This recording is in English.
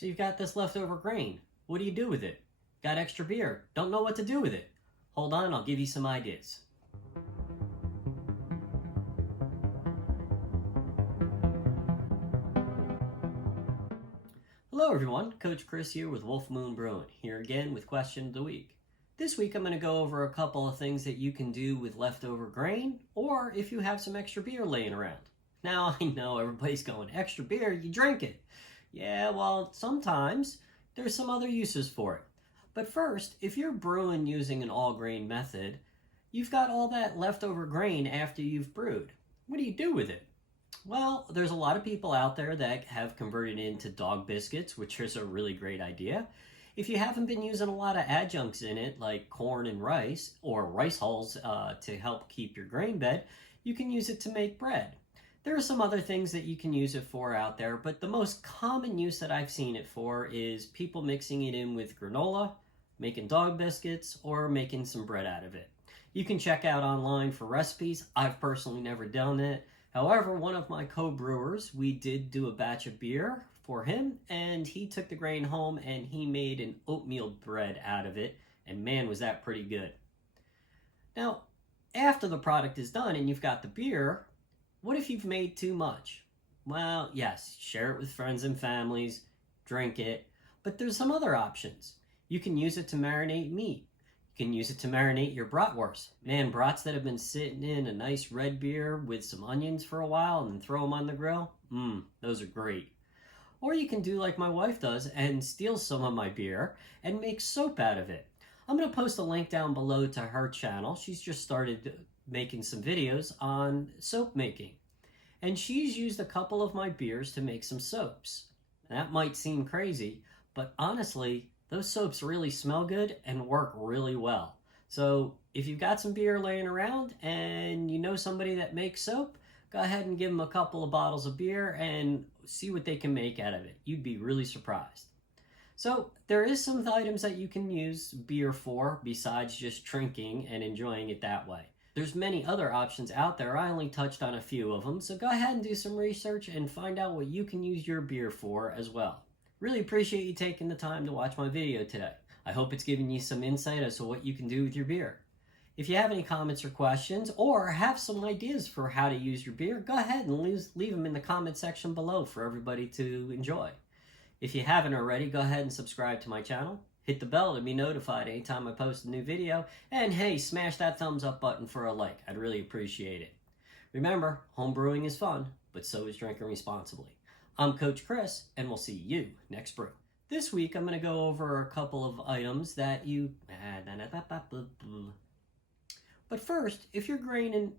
So you've got this leftover grain. What do you do with it? Got extra beer. Don't know what to do with it. Hold on, I'll give you some ideas. Hello everyone, Coach Chris here with WolfMoon Brewing, here again with Question of the Week. This week I'm going to go over a couple of things that you can do with leftover grain, or if you have some extra beer laying around. Now I know everybody's going, extra beer, you drink it. Yeah, well, sometimes there's some other uses for it. But first, if you're brewing using an all-grain method, you've got all that leftover grain after you've brewed. What do you do with it? Well, there's a lot of people out there that have converted into dog biscuits, which is a really great idea. If you haven't been using a lot of adjuncts in it, like corn and rice, or rice hulls to help keep your grain bed, you can use it to make bread. There are some other things that you can use it for out there, but the most common use that I've seen it for is people mixing it in with granola, making dog biscuits, or making some bread out of it. You can check out online for recipes. I've personally never done it. However, one of my co-brewers, we did do a batch of beer for him, and he took the grain home and he made an oatmeal bread out of it, and man, was that pretty good. Now, after the product is done and you've got the beer, what if you've made too much? Well, yes, share it with friends and families, drink it, but there's some other options. You can use it to marinate meat. You can use it to marinate your bratwurst. Man, brats that have been sitting in a nice red beer with some onions for a while and then throw them on the grill, those are great. Or you can do like my wife does and steal some of my beer and make soap out of it. I'm going to post a link down below to her channel. She's just started making some videos on soap making. And she's used a couple of my beers to make some soaps. That might seem crazy, but honestly, those soaps really smell good and work really well. So if you've got some beer laying around and you know somebody that makes soap, go ahead and give them a couple of bottles of beer and see what they can make out of it. You'd be really surprised. So there is some items that you can use beer for besides just drinking and enjoying it that way. There's many other options out there. I only touched on a few of them, so go ahead and do some research and find out what you can use your beer for as well. Really appreciate you taking the time to watch my video today. I hope it's given you some insight as to what you can do with your beer. If you have any comments or questions, or have some ideas for how to use your beer, go ahead and leave them in the comment section below for everybody to enjoy. If you haven't already, go ahead and subscribe to my channel. Hit the bell to be notified anytime I post a new video. And hey, smash that thumbs up button for a like. I'd really appreciate it. Remember, home brewing is fun, but so is drinking responsibly. I'm Coach Chris, and we'll see you next brew. This week, I'm going to go over a couple of items that you... But first, if you're graining...